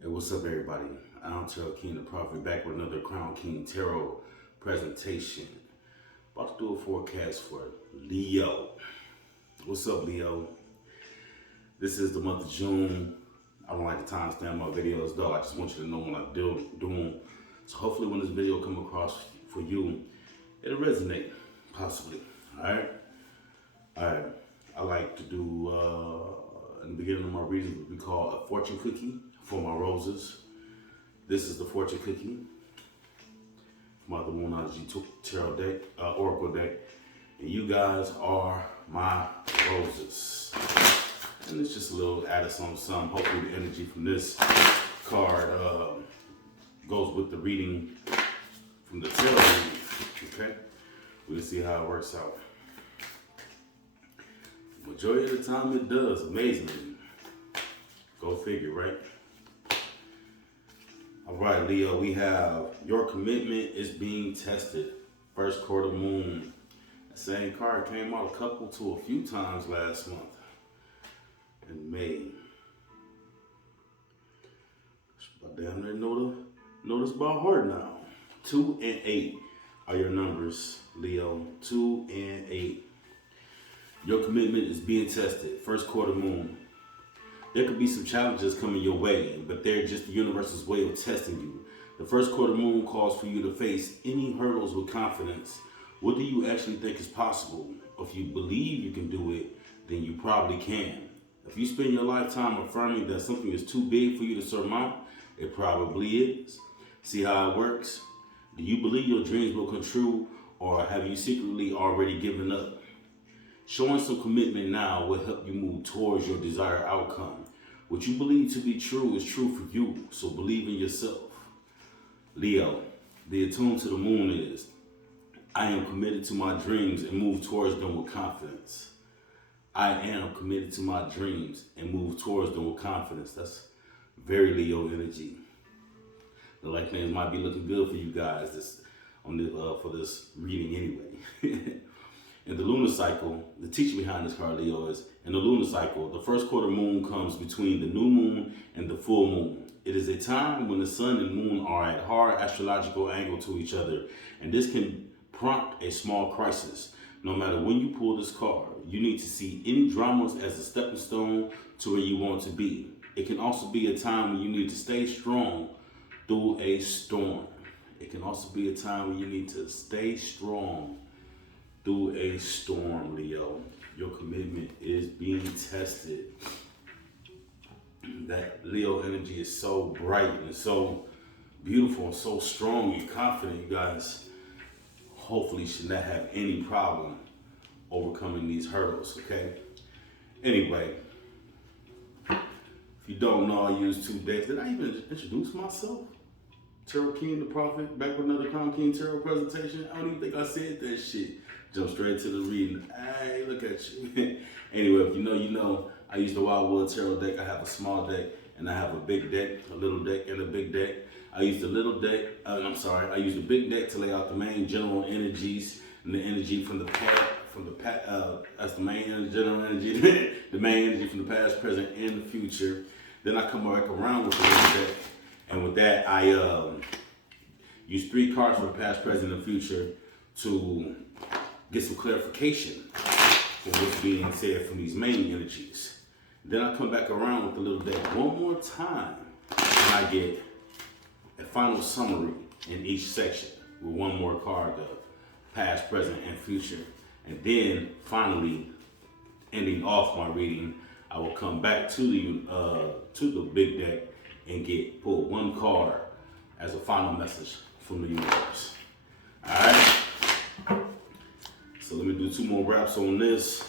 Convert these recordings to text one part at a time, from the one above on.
Hey, what's up, everybody? I'm Tarot King the Prophet, back with another Crown King Tarot presentation. About to do a forecast for Leo. What's up, Leo? This is the month of June. I don't like to timestamp my videos, though. I just want you to know when I'm doing. So hopefully, when this video come across for you, it'll resonate, possibly. All right. I like to do in the beginning of my reading what we call a fortune cookie for my roses. This is the fortune cookie from the Moonology Tarot deck, Oracle deck, and you guys are my roses. And it's just a little added some. Hopefully, the energy from this card goes with the reading from the tarot reading. Okay, we'll see how it works out. Majority of the time it does, amazingly. Go figure, right? All right, Leo, we have your commitment is being tested. First quarter moon. That same card came out a few times last month in May. But damn near know this by heart now. 2 and 8 are your numbers, Leo. 2 and 8. Your commitment is being tested. First quarter moon. There could be some challenges coming your way, but they're just the universe's way of testing you. The first quarter moon calls for you to face any hurdles with confidence. What do you actually think is possible? If you believe you can do it, then you probably can. If you spend your lifetime affirming that something is too big for you to surmount, it probably is. See how it works? Do you believe your dreams will come true, or have you secretly already given up? Showing some commitment now will help you move towards your desired outcome. What you believe to be true is true for you, so believe in yourself. Leo, the attuned to the moon is, I am committed to my dreams and move towards them with confidence. I am committed to my dreams and move towards them with confidence. That's very Leo energy. Look like things might be looking good for you guys for this reading anyway. In the lunar cycle, the teaching behind this card, Leo, is in the lunar cycle, the first quarter moon comes between the new moon and the full moon. It is a time when the sun and moon are at hard astrological angle to each other, and this can prompt a small crisis. No matter when you pull this card, you need to see any dramas as a stepping stone to where you want to be. It can also be a time when you need to stay strong through a storm. It can also be a time when you need to stay strong through a storm, Leo. Your commitment is being tested. That Leo energy is so bright and so beautiful and so strong and confident. You guys hopefully should not have any problem overcoming these hurdles, okay? Anyway, if you don't know, I use 2 decks. Did I even introduce myself? Tarot King the Prophet, back with another Crown King Tarot presentation. I don't even think I said that shit. Jump straight to the reading. Hey, look at you. Anyway, if you know, you know. I use the Wildwood Tarot deck. I have a small deck, and I have a big deck, a little deck, and a big deck. I use the little deck, I use the big deck to lay out the main general energies and the energy from the past, that's the main general energy, the main energy from the past, present, and the future. Then I come back around with the little deck, and with that, I use 3 cards for the past, present, and future to get some clarification for what's being said from these main energies. Then I come back around with the little deck one more time, and I get a final summary in each section with one more card of past, present, and future. And then finally, ending off my reading, I will come back to the big deck and pull one card as a final message from the universe. All right. So let me do 2 more wraps on this.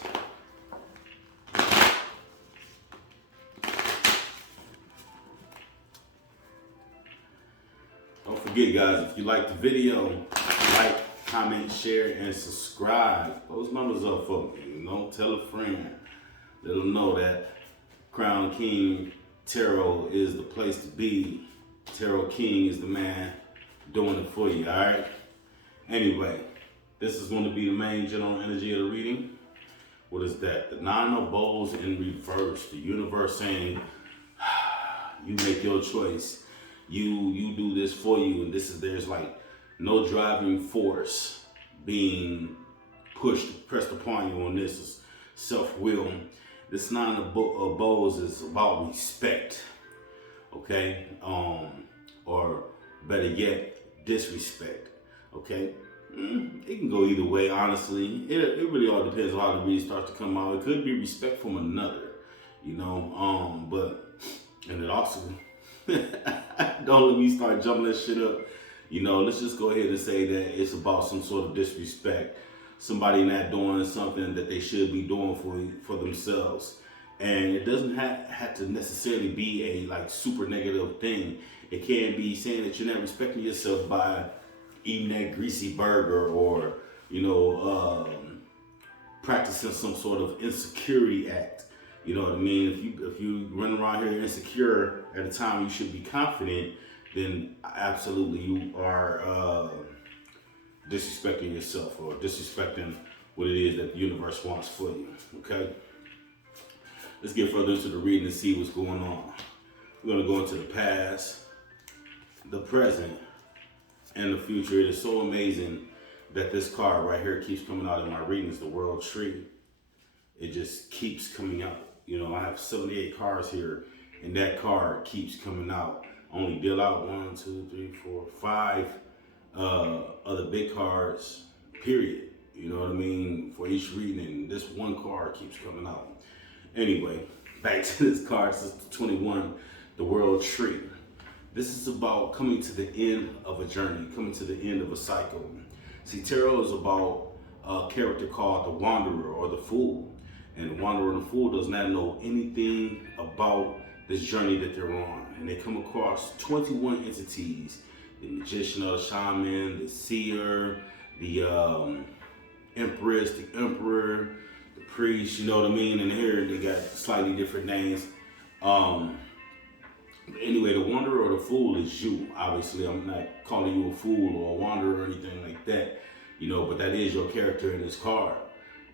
Don't forget, guys, if you like the video, like, comment, share, and subscribe. Those numbers up for me. You know, tell a friend. Let them know that Crown King Tarot is the place to be. Tarot King is the man doing it for you, all right? Anyway, this is going to be the main general energy of the reading. What is that? The 9 of Bowls in reverse. The universe saying, You make your choice. You do this for you, and there's like no driving force being pressed upon you on this. Is self-will. This nine of bows is about respect, okay? Or better yet, disrespect, okay? It can go either way, honestly. It really all depends on how the read starts to come out. It could be respect from another, but, and it also, don't let me start jumping that shit up. Let's just go ahead and say that it's about some sort of disrespect. Somebody not doing something that they should be doing for themselves. And it doesn't have to necessarily be a like super negative thing. It can be saying that you're not respecting yourself by eating that greasy burger, or practicing some sort of insecurity act. You know what I mean? If you run around here insecure at a time you should be confident, then absolutely you are disrespecting yourself, or disrespecting what it is that the universe wants for you. Okay? Let's get further into the reading and see what's going on. We're going to go into the past, the present, and the future. It is so amazing that this card right here keeps coming out in my readings, the World Tree. It just keeps coming out. I have 78 cards here, and that card keeps coming out. Only deal out 1, 2, 3, 4, 5 other big cards, period. You know what I mean? For each reading, and this one card keeps coming out. Anyway, back to this card. This is 21, the World Tree. This is about coming to the end of a journey, coming to the end of a cycle. See, tarot is about a character called the Wanderer or the Fool. And the Wanderer and the Fool does not know anything about this journey that they're on. And they come across 21 entities: the Magician or the Shaman, the Seer, the Empress, the Emperor, the Priest, you know what I mean? And here they got slightly different names. Anyway, the Wanderer or the Fool is you. Obviously, I'm not calling you a fool or a wanderer or anything like that, but that is your character in this card.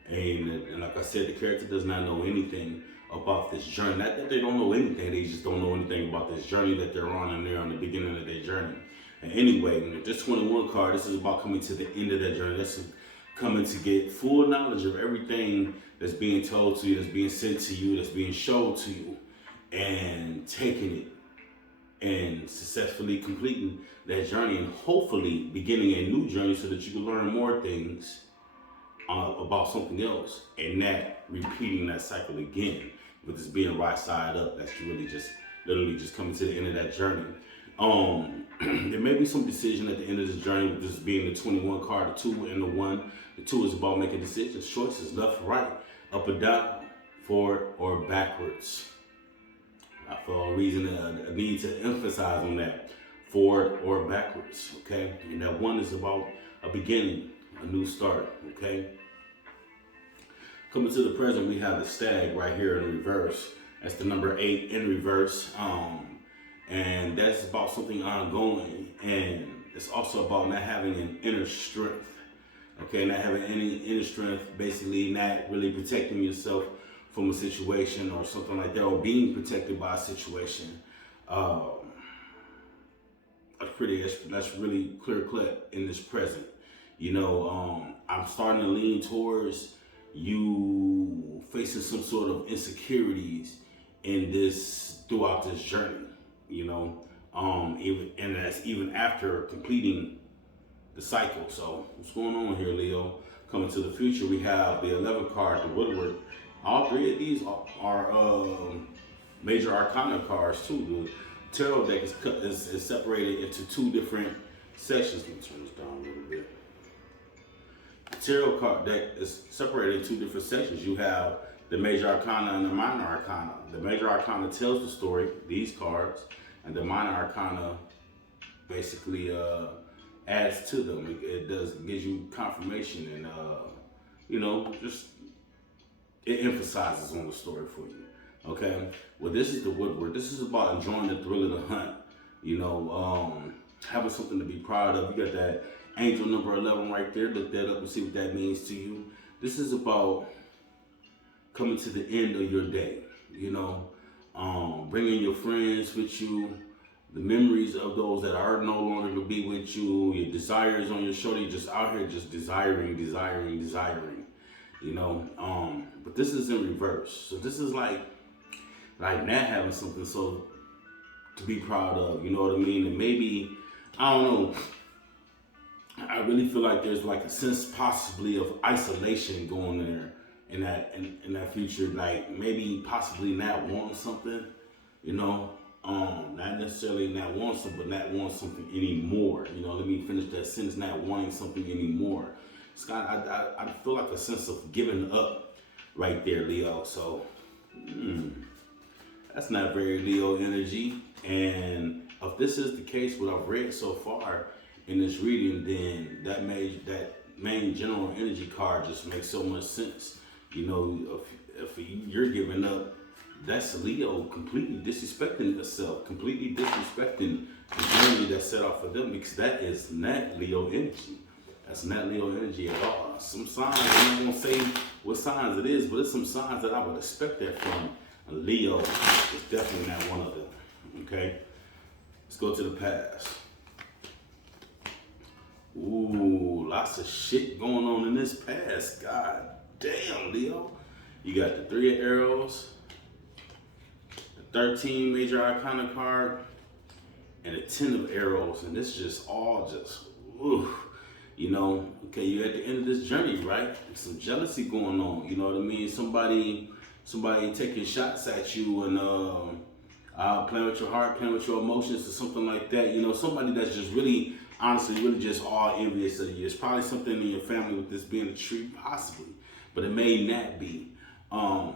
And like I said, the character does not know anything about this journey. Not that they don't know anything, they just don't know anything about this journey that they're on, and they're on the beginning of their journey. And anyway, this 21 card, this is about coming to the end of that journey. This is coming to get full knowledge of everything that's being told to you, that's being said to you, that's being shown to you, and taking it and successfully completing that journey, and hopefully beginning a new journey so that you can learn more things about something else, and not repeating that cycle again with this being right side up. That's really just literally just coming to the end of that journey. There may be some decision at the end of this journey, with this being the 21 card, the 2 and the 1. The 2 is about making decisions, choices, left, right, up or down, forward or backwards. I feel a reason, a need to emphasize on that, forward or backwards, okay? And that 1 is about a beginning, a new start, okay? Coming to the present, we have the Stag right here in reverse. That's the number 8 in reverse. And that's about something ongoing. And it's also about not having an inner strength, okay? Not having any inner strength, basically not really protecting yourself from a situation or something like that, or being protected by a situation. That's really clear cut in this present. I'm starting to lean towards you facing some sort of insecurities throughout this journey, and that's even after completing the cycle. So what's going on here, Leo? Coming to the future, we have the 11 card, the Woodward. All 3 of these are major arcana cards too. The tarot deck is separated into 2 different sections. Let me turn this down a little bit. The tarot card deck is separated into 2 different sections. You have the major arcana and the minor arcana. The major arcana tells the story, these cards, and the minor arcana basically adds to them. It gives you confirmation, and it emphasizes on the story for you. Okay? Well, this is the Woodward. This is about enjoying the thrill of the hunt. Having something to be proud of. You got that angel number 11 right there. Look that up and see what that means to you. This is about coming to the end of your day. bringing your friends with you, the memories of those that are no longer to be with you, your desires on your shoulder, you're just out here just desiring, you know. But this is in reverse. So this is like Nat having something so to be proud of, you know what I mean? And maybe, I don't know, I really feel like there's like a sense possibly of isolation going there in that future. Like maybe possibly Nat wanting something, you know, not necessarily Nat wants something, but Nat wants something anymore. You know, let me finish that sentence. Nat wanting something anymore. Scott, I feel like a sense of giving up right there, Leo. So that's not very Leo energy. And if this is the case, what I've read so far in this reading, then that main general energy card just makes so much sense. You know, if you're giving up, that's Leo completely disrespecting itself, completely disrespecting the journey that's set out for them, because that is not Leo energy. That's not Leo energy at all. Some signs, I'm not gonna say what signs it is, but it's some signs that I would expect that from a Leo. Is definitely not one of them. Okay, let's go to the past. Ooh, lots of shit going on in this past. God damn, Leo. You got the 3 of arrows, the 13 major arcana card, and the 10 of arrows. And this just all just, ooh. You know, okay, you're at the end of this journey, right? There's some jealousy going on, you know what I mean? Somebody taking shots at you and playing with your heart, playing with your emotions or something like that. You know, somebody that's just really, honestly, really just all envious of you. It's probably something in your family with this being a tree, possibly, but it may not be. I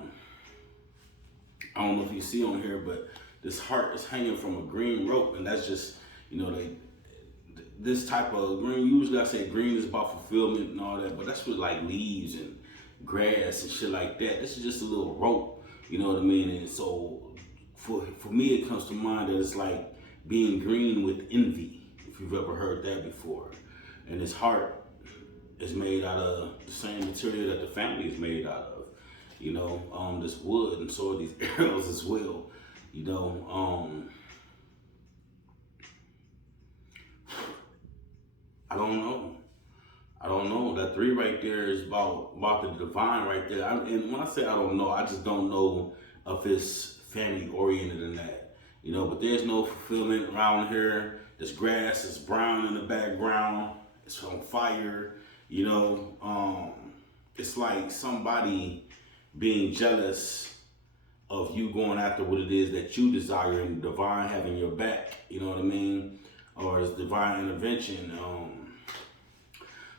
don't know if you see on here, but this heart is hanging from a green rope, and that's just, you know, this type of green, usually I say green is about fulfillment and all that, but that's with like leaves and grass and shit like that. This is just a little rope, you know what I mean? And so for me, it comes to mind that it's like being green with envy, if you've ever heard that before. And this heart is made out of the same material that the family is made out of, you know, this wood, and so are these arrows as well, you know. I don't know. That 3 right there is about the divine right there. And when I say I don't know, I just don't know if it's family oriented in that. You know, but there's no fulfillment around here. This grass is brown in the background. It's on fire. You know, it's like somebody being jealous of you going after what it is that you desire and divine having your back. You know what I mean? Or it's divine intervention.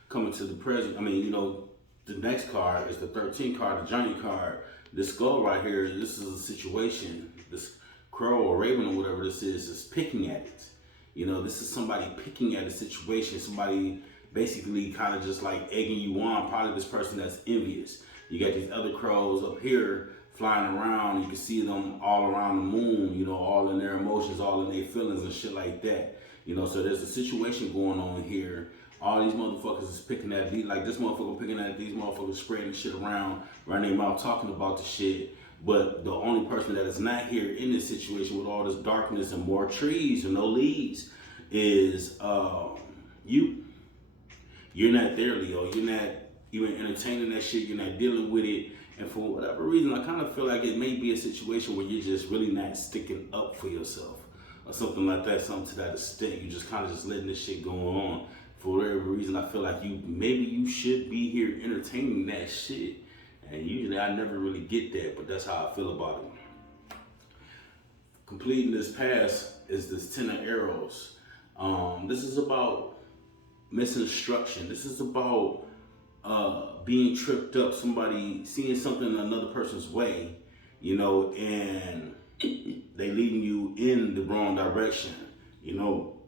Coming to the present, I mean, you know, the next card is the 13 card, the journey card. This skull right here, this is a situation. This crow or raven or whatever this is picking at it. You know, this is somebody picking at a situation, somebody basically kind of just like egging you on, probably this person that's envious. You got these other crows up here flying around. You can see them all around the moon, you know, all in their emotions, all in their feelings and shit like that. You know, so there's a situation going on here. All these motherfuckers is picking at these, like this motherfucker picking at these motherfuckers, spreading shit around, running their mouth, talking about the shit. But the only person that is not here in this situation with all this darkness and more trees and no leaves is you. You're not there, Leo. You're not even entertaining that shit. You're not dealing with it. And for whatever reason, I kind of feel like it may be a situation where you're just really not sticking up for yourself or something like that, something to that extent. You're just kind of just letting this shit go on. For whatever reason, I feel like maybe you should be here entertaining that shit. And usually I never really get that, but that's how I feel about it. Completing this pass is this 10 of arrows. This is about misinstruction. This is about being tripped up, somebody seeing something in another person's way, you know, and they leading you in the wrong direction, you know.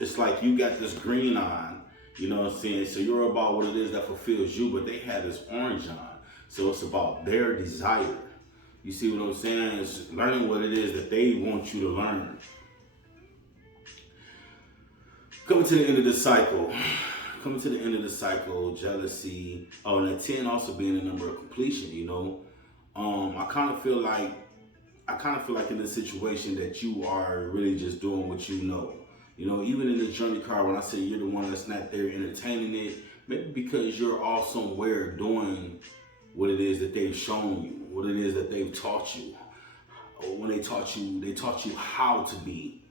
It's like you got this green on, you know what I'm saying? So you're about what it is that fulfills you, but they have this orange on. So it's about their desire. You see what I'm saying? It's learning what it is that they want you to learn. Coming to the end of the cycle. Coming to the end of the cycle, jealousy. Oh, and that 10 also being the number of completion, you know. I kind of feel like I kind of feel like in this situation that you are really just doing what you know. You know, even in this journey card, when I say you're the one that's not there entertaining it, maybe because you're off somewhere doing what it is that they've shown you, what it is that they've taught you. When they taught you how to be,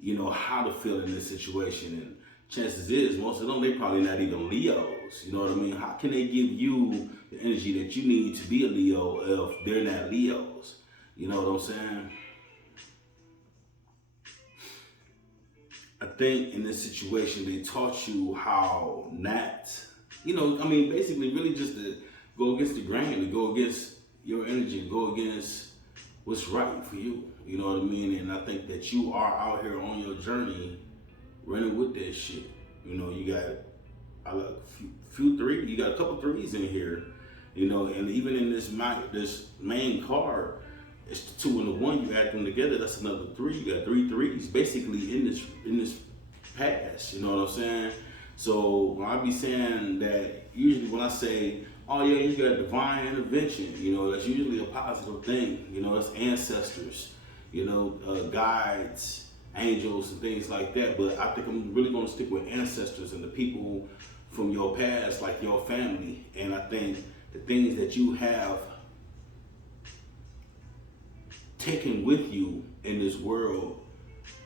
you know, how to feel in this situation. And chances is, most of them, they probably not even Leos. You know what I mean? How can they give you the energy that you need to be a Leo if they're not Leos? You know what I'm saying? I think in this situation, they taught you how not, you know, I mean, basically really just to go against the grain, to go against your energy, to go against what's right for you. You know what I mean? And I think that you are out here on your journey running with that shit. You know, you got you got a couple threes in here, you know, and even in this main card, it's the 2 and the 1. You add them together, that's another 3. You got 3 threes basically in this past. You know what I'm saying? So when I be saying that, usually when I say, oh yeah, you got divine intervention, you know, that's usually a positive thing. You know, that's ancestors, you know, guides, angels, and things like that. But I think I'm really going to stick with ancestors and the people from your past, like your family. And I think the things that you have taken with you in this world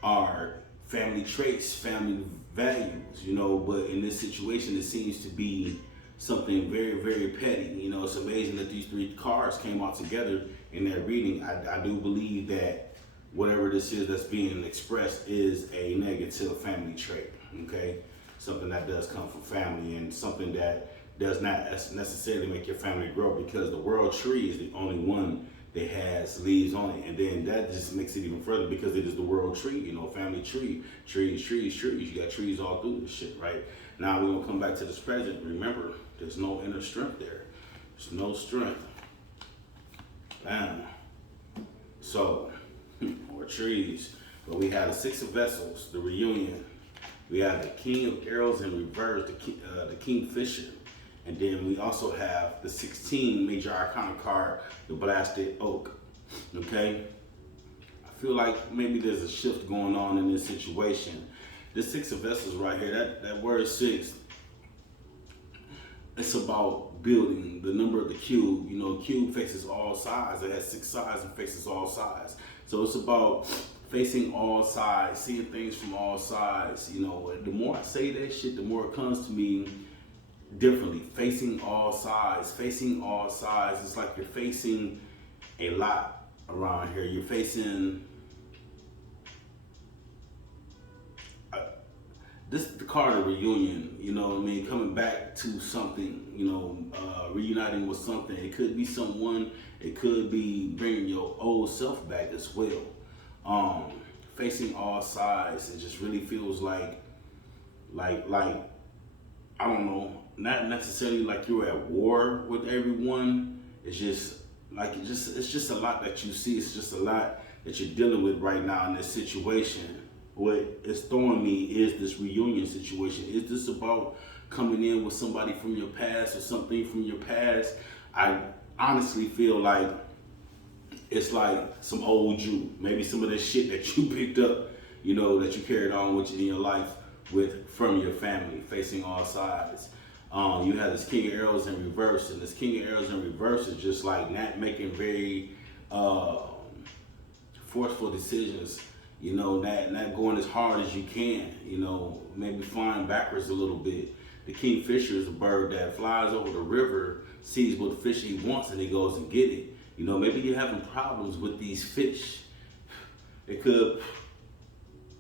are family traits, family values, you know. But in this situation, it seems to be something very, very petty. You know, it's amazing that these 3 cards came out together in that reading. I do believe that whatever this is that's being expressed is a negative family trait, okay? Something that does come from family, and something that does not necessarily make your family grow, because the world tree is the only one that has leaves on it. And then that just makes it even further because it is the world tree, you know, family tree, trees. You got trees all through this shit, right? Now we're gonna come back to this present. Remember, there's no inner strength there. There's no strength. Bam. So, more trees. But we have the 6 of Vessels, the reunion. We have the King of Arrows in reverse, the Kingfisher. And then we also have the 16 major arcana card, the Blasted Oak. Okay? I feel like maybe there's a shift going on in this situation. The 6 of Vessels right here, that word 6, it's about building, the number of the cube. You know, cube faces all sides. It has 6 sides and faces all sides. So it's about facing all sides, seeing things from all sides. You know, the more I say that shit, the more it comes to me differently. Facing all sides, facing all sides. It's like you're facing a lot around here. You're facing this is the card of reunion, you know what I mean? Coming back to something, you know, reuniting with something. It could be someone, it could be bringing your old self back as well. Facing all sides, it just really feels like, I don't know, not necessarily like you're at war with everyone. It's just like, it's just a lot that you see. It's just a lot that you're dealing with right now in this situation. What is throwing me is this reunion situation. Is this about coming in with somebody from your past or something from your past? I honestly feel like it's like some old you. Maybe some of the shit that you picked up, you know, that you carried on with you in your life with from your family, facing all sides. You have this King of Arrows in reverse, and this King of Arrows in reverse is just like not making very forceful decisions. You know, not going as hard as you can, you know, maybe flying backwards a little bit. The Kingfisher is a bird that flies over the river, sees what fish he wants, and he goes and get it. You know, maybe you're having problems with these fish. It could,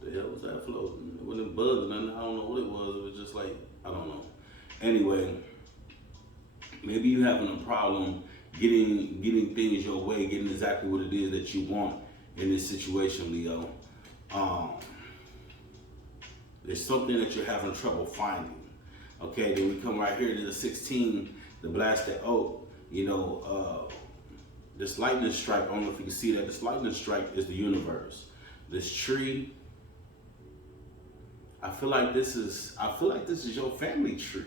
the hell was that floating? It wasn't bugs, nothing. I don't know what it was. It was just like, I don't know. Anyway, maybe you're having a problem getting things your way, getting exactly what it is that you want in this situation, Leo. There's something that you're having trouble finding. Okay, then we come right here to the 16, the Blasted Oak. You know, this lightning strike, I don't know if you can see that, this lightning strike is the universe. This tree, I feel like this is your family tree.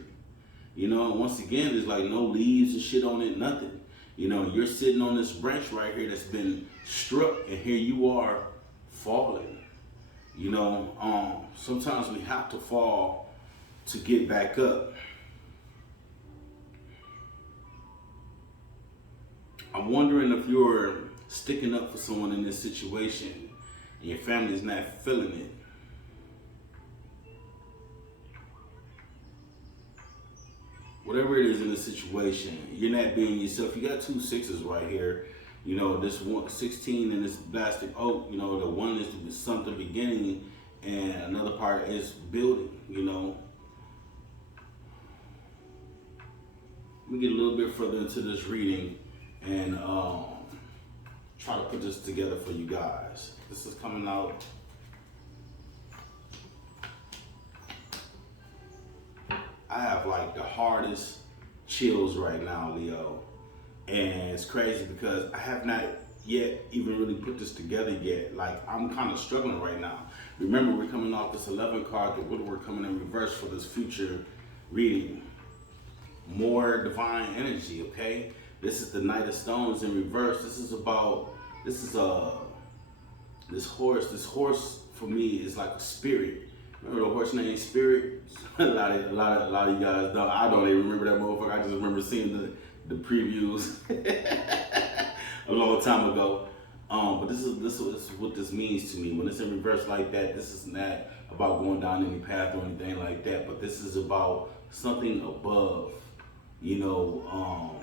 You know, once again, there's like no leaves and shit on it, nothing. You know, you're sitting on this branch right here that's been struck, and here you are falling. You know, sometimes we have to fall to get back up. I'm wondering if you're sticking up for someone in this situation and your family is not feeling it. Whatever it is in the situation, you're not being yourself. You got 2 6s right here. You know, this 16 and this blasted oak, you know, the one is something beginning and another part is building, you know. Let me get a little bit further into this reading and try to put this together for you guys. This is coming out. I have like the hardest chills right now, Leo. And it's crazy because I have not yet even really put this together yet. Like, I'm kind of struggling right now. Remember, we're coming off this 11 card, the woodwork coming in reverse for this future reading. More divine energy, okay? This is the Knight of Stones in reverse. This horse for me is like a spirit. Remember the horse named Spirit? a lot of you guys don't. I don't even remember that motherfucker. I just remember seeing the previews a long time ago. But this is what this means to me. When it's in reverse like that, this is not about going down any path or anything like that. But this is about something above, you know,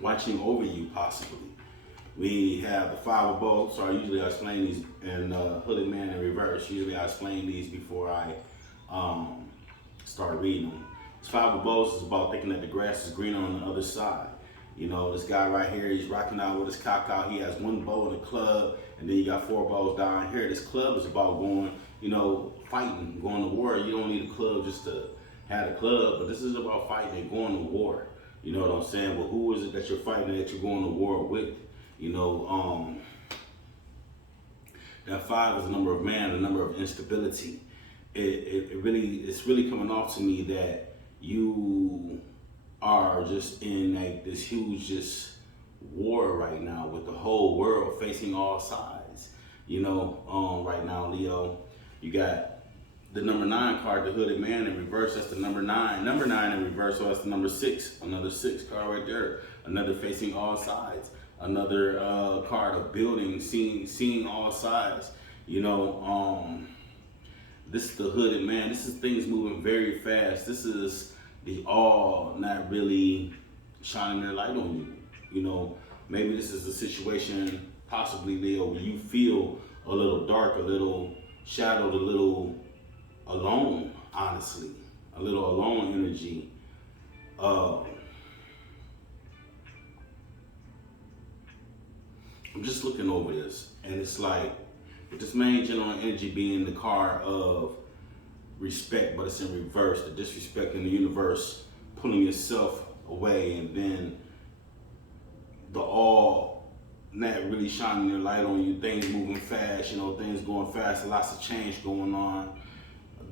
watching over you possibly. We have the 5 of Bows. So usually I explain these in Hooded Man in reverse. Usually I explain these before I start reading them. This 5 of Bows is about thinking that the grass is greener on the other side. You know, this guy right here, he's rocking out with his cock out. He has 1 bow in a club, and then you got 4 bows down here. This club is about going, you know, fighting, going to war. You don't need a club just to have a club, but this is about fighting and going to war. You know what I'm saying? Well, who is it that you're fighting that you're going to war with? You know, that 5 is the number of man, the number of instability. It's really coming off to me that you are just in like this huge just war right now with the whole world facing all sides. You know, right now, Leo, you got the number 9 card, the Hooded Man in reverse. That's the number 9. Number 9 in reverse, so that's the number 6. Another 6 card right there. Another facing all sides. Another card of building, seeing all sides. You know, this is the Hooded Man. This is things moving very fast. This is the all not really shining their light on you. You know, maybe this is a situation, possibly, Leo, where you feel a little dark, a little shadowed, a little alone, honestly. A little alone energy. I'm just looking over this, and it's like, with this main general energy being the card of respect, but it's in reverse, the disrespect in the universe, pulling yourself away, and then the all not really shining their light on you, things moving fast, you know, things going fast, lots of change going on.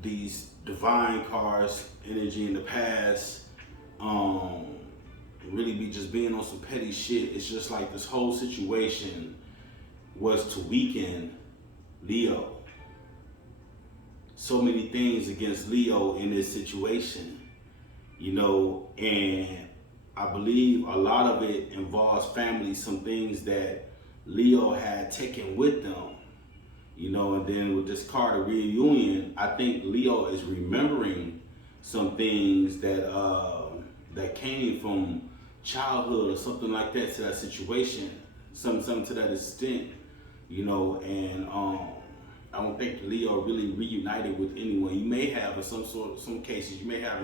These divine cards, energy in the past, really be just being on some petty shit. It's just like this whole situation was to weaken Leo. So many things against Leo in this situation, you know, and I believe a lot of it involves family, some things that Leo had taken with them, you know, and then with this card of reunion, I think Leo is remembering some things that that came from childhood or something like that to that situation, something to that extent, you know, and I don't think Leo really reunited with anyone. You may have, in some cases, you may have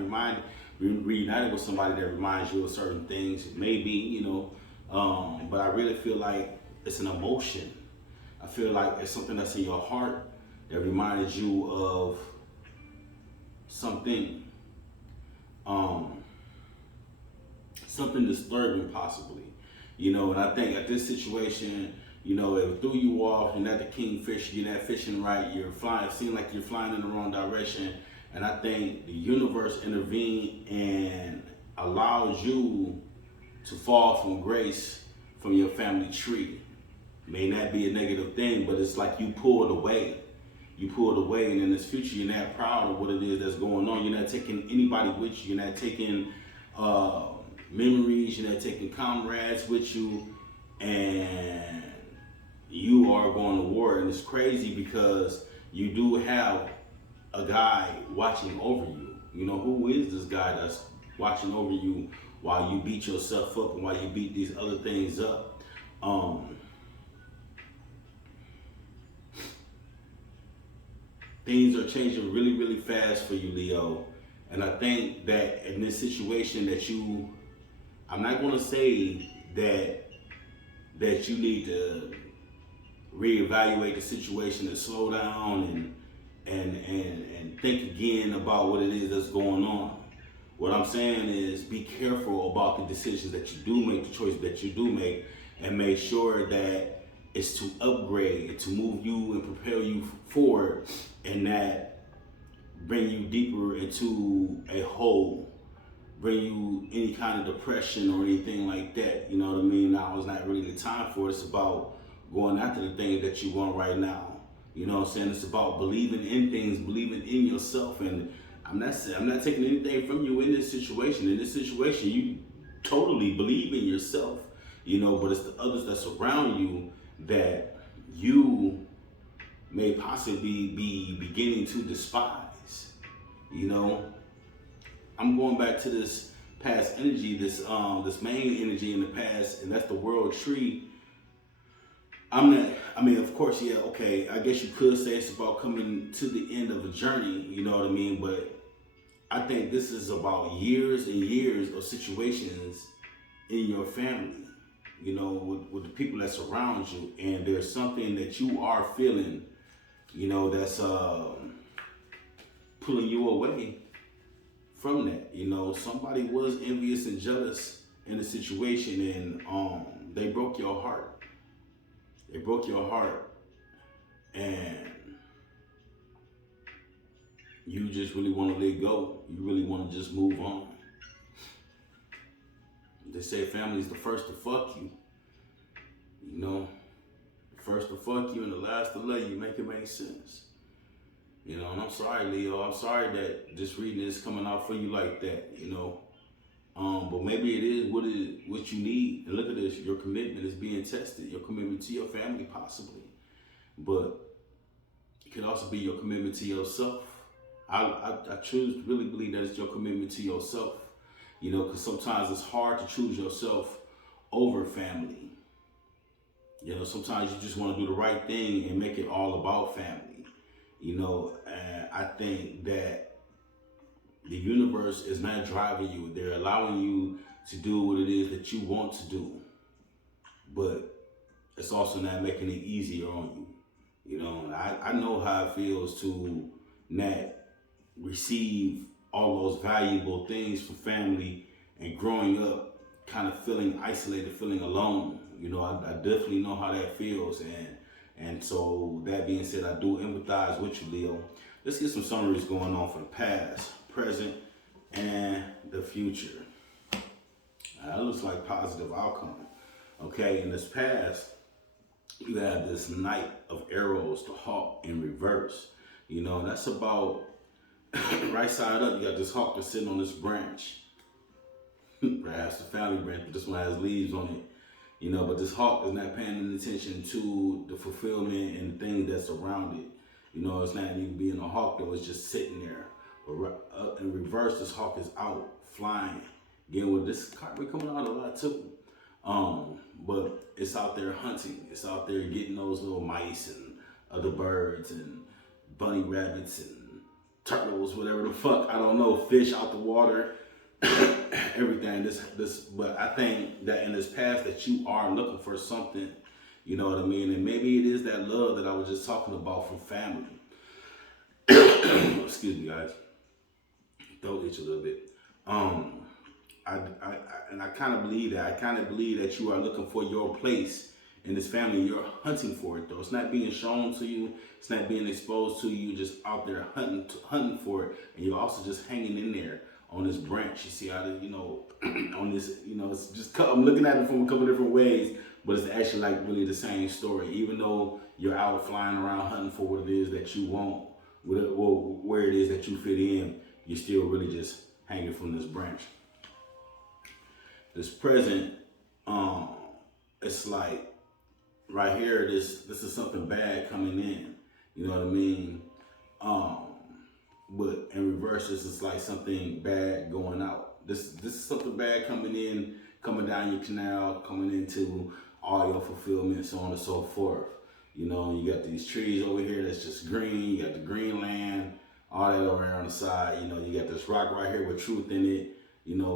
reunited with somebody that reminds you of certain things, maybe, you know, but I really feel like it's an emotion. I feel like it's something that's in your heart that reminds you of something, something disturbing possibly, you know, and I think at this situation, you know, it threw you off, you're not the kingfish, you're not fishing right, you're flying, it seems like you're flying in the wrong direction, and I think the universe intervened and allows you to fall from grace from your family tree. May not be a negative thing, but it's like you pulled away. You pulled away, and in this future, you're not proud of what it is that's going on. You're not taking anybody with you. You're not taking memories. You're not taking comrades with you, and you are going to war. And it's crazy because you do have a guy watching over you. You know, who is this guy that's watching over you while you beat yourself up and while you beat these other things up? Things are changing really, really fast for you, Leo. And I think that in this situation that I'm not going to say that you need to reevaluate the situation and slow down and think again about what it is that's going on. What I'm saying is be careful about the decisions that you do make, the choices that you do make, and make sure that it's to upgrade, to move you and propel you forward, and that bring you deeper into a hole, bring you any kind of depression or anything like that. You know what I mean? Now is not really the time for it. It's about going after the things that you want right now. You know what I'm saying? It's about believing in things, believing in yourself. And I'm not taking anything from you in this situation. In this situation, you totally believe in yourself, you know, but it's the others that surround you that you may possibly be beginning to despise. You know, I'm going back to this past energy, this main energy in the past, and that's the world tree. I mean, of course, yeah, okay, I guess you could say it's about coming to the end of a journey, you know what I mean? But I think this is about years and years of situations in your family, you know, with the people that surround you. And there's something that you are feeling, you know, that's pulling you away from that. You know, somebody was envious and jealous in the situation, and they broke your heart. They broke your heart, and you just really want to let go. You really want to just move on. They say family's the first to fuck you. You know, the first to fuck you and the last to love you. Make it make sense. You know, and I'm sorry, Leo. I'm sorry that this reading is coming out for you like that, you know. But maybe it is what you need. And look at this, your commitment is being tested. Your commitment to your family, possibly. But it could also be your commitment to yourself. I truly really believe that it's your commitment to yourself. You know, because sometimes it's hard to choose yourself over family. You know, sometimes you just want to do the right thing and make it all about family. You know, and I think that the universe is not driving you. They're allowing you to do what it is that you want to do. But it's also not making it easier on you. You know, and I know how it feels to not receive all those valuable things from family and growing up kind of feeling isolated, feeling alone. You know, I definitely know how that feels. And so that being said, I do empathize with you, Leo. Let's get some summaries going on for the past, present, and the future. That looks like positive outcome. Okay, in this past, you have this Knight of Arrows, the Hawk in reverse. You know, that's about right side up. You got this hawk that's sitting on this branch. Perhaps the family branch, but this one has leaves on it. You know, but this hawk is not paying any attention to the fulfillment and the things that's around it. You know, it's not even being a hawk that was just sitting there. But in reverse, this hawk is out flying. Again, with this card been coming out a lot too. But it's out there hunting. It's out there getting those little mice and other birds and bunny rabbits and turtles, whatever the fuck, I don't know, fish out the water, everything. But I think that in this past that you are looking for something, you know what I mean? And maybe it is that love that I was just talking about from family. Excuse me, guys. Throat itch a little bit. I kind of believe that. I kind of believe that you are looking for your place in this family. You're hunting for it, though. It's not being shown to you. It's not being exposed to you. You're just out there hunting for it, and you're also just hanging in there on this branch. You see how the, on this, it's just, I'm looking at it from a couple different ways, but it's actually like really the same story. Even though you're out flying around hunting for what it is that you want, where it is that you fit in, you're still really just hanging from this branch. This present, it's like right here, this is something bad coming in. You know what I mean? But in reverse, this is like something bad going out. This is something bad coming in, coming down your canal, coming into all your fulfillment, so on and so forth. You got these trees over here that's just green. You got the green land, all that over here on the side. You got this rock right here with truth in it,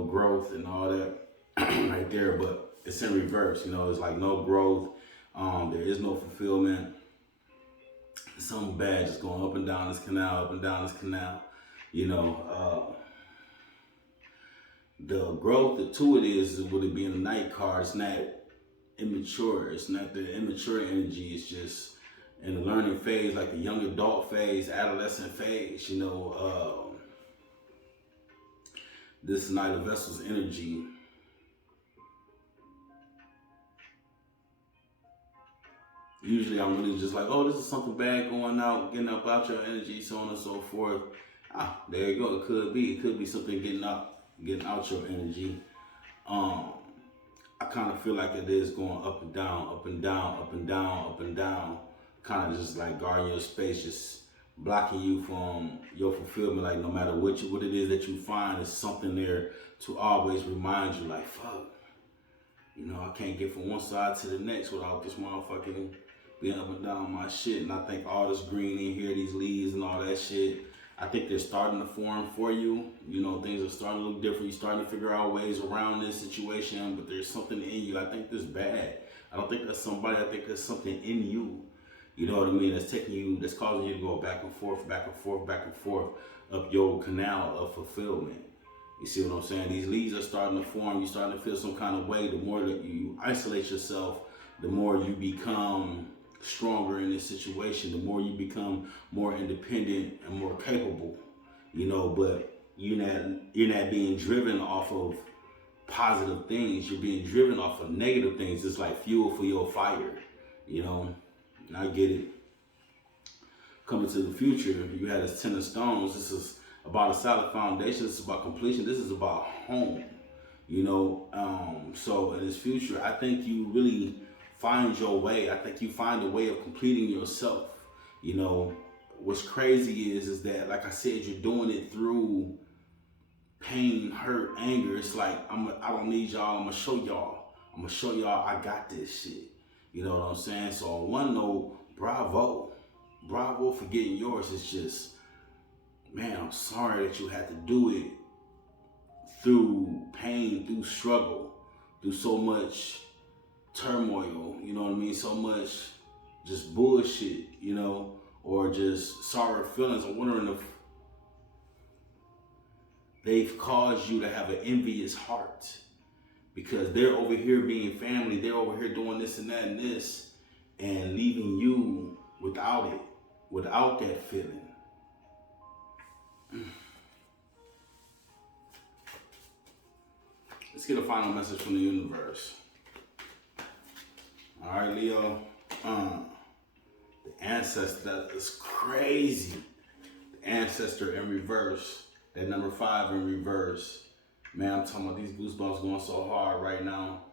growth and all that right there. But it's in reverse. It's like no growth. There is no fulfillment. Something bad just going up and down this canal, up and down this canal. The growth to it is with it being a night card. It's not immature. It's not the immature energy. It's just in the learning phase, like the young adult phase, adolescent phase. This Knight of Vessels energy. Usually I'm really just like, oh, this is something bad going out, getting up out your energy, so on and so forth. There you go. It could be something getting out your energy. I kind of feel like it is going up and down, up and down, up and down, up and down. Kind of just like guarding your space, just blocking you from your fulfillment. Like no matter what it is that you find, is something there to always remind you, like, fuck, I can't get from one side to the next without this motherfucking being up and down my shit. And I think all this green in here, these leaves and all that shit, I think they're starting to form for you. Things are starting to look different. You're starting to figure out ways around this situation, but there's something in you. I think this is bad. I don't think that's somebody. I think there's something in you. You know what I mean? That's causing you to go back and forth, back and forth, back and forth up your canal of fulfillment. You see what I'm saying? These leaves are starting to form. You're starting to feel some kind of way. The more that you isolate yourself, the more you become stronger in this situation, the more you become more independent and more capable, but you're not being driven off of positive things. You're being driven off of negative things. It's like fuel for your fire, and I get it. Coming to the future, you had this 10 of stones. This is about a solid foundation. This is about completion. This is about home, so in this future, I think you really find your way. I think you find a way of completing yourself. What's crazy is that, like I said, you're doing it through pain, hurt, anger. It's like, I don't need y'all. I'm gonna show y'all I got this shit. You know what I'm saying? So on one note, bravo for getting yours. It's just, man, I'm sorry that you had to do it through pain, through struggle, through so much turmoil, so much just bullshit, or just sorry feelings. I'm wondering if they've caused you to have an envious heart because they're over here being family, they're over here doing this and that and this, and leaving you without that feeling. Let's get a final message from the universe. All right, Leo. The ancestor, that is crazy. The ancestor in reverse. That number 5 in reverse. Man, I'm talking about these goosebumps going so hard right now.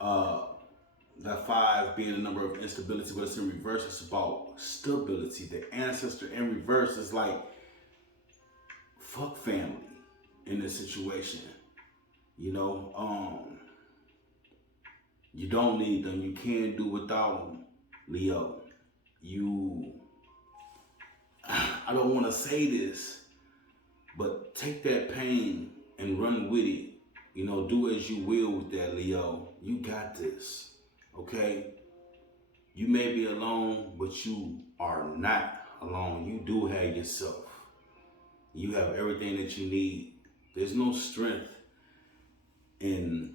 That 5 being a number of instability, but it's in reverse. It's about stability. The ancestor in reverse is like, fuck family in this situation. You don't need them. You can't do without them, Leo. I don't want to say this, but take that pain and run with it. Do as you will with that, Leo. You got this, okay? You may be alone, but you are not alone. You do have yourself. You have everything that you need. There's no strength in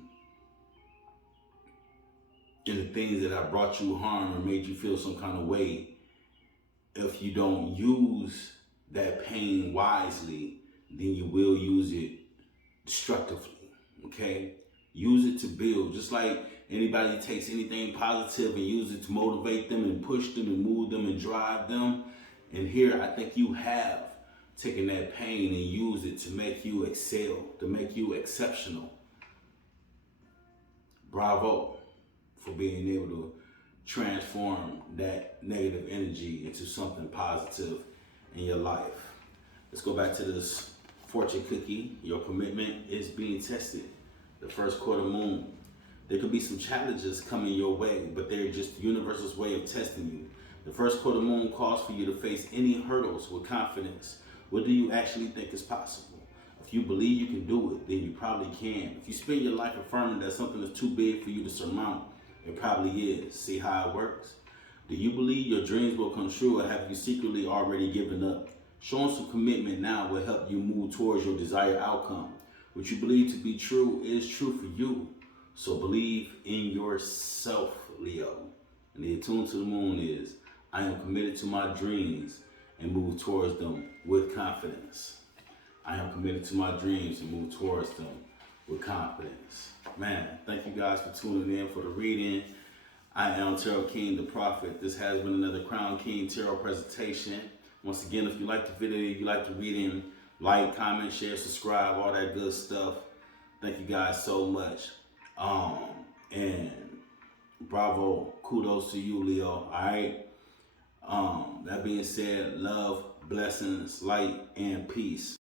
the things that have brought you harm or made you feel some kind of way. If you don't use that pain wisely, then you will use it destructively, okay? Use it to build. Just like anybody takes anything positive and use it to motivate them and push them and move them and drive them. And here, I think you have taken that pain and used it to make you excel, to make you exceptional. Bravo for being able to transform that negative energy into something positive in your life. Let's go back to this fortune cookie. Your commitment is being tested. The first quarter moon. There could be some challenges coming your way, but they're just the universe's way of testing you. The first quarter moon calls for you to face any hurdles with confidence. What do you actually think is possible? If you believe you can do it, then you probably can. If you spend your life affirming that something is too big for you to surmount, it probably is. See how it works? Do you believe your dreams will come true, or have you secretly already given up? Showing some commitment now will help you move towards your desired outcome. What you believe to be true is true for you. So believe in yourself, Leo. And the attune to the moon is, I am committed to my dreams and move towards them with confidence. I am committed to my dreams and move towards them with confidence. Man, thank you guys for tuning in for the reading. I am Tarot King, the Prophet. This has been another Crown King Tarot presentation. Once again, if you like the video, if you like the reading, like, comment, share, subscribe, all that good stuff. Thank you guys so much. And bravo, kudos to you, Leo. All right. That being said, love, blessings, light, and peace.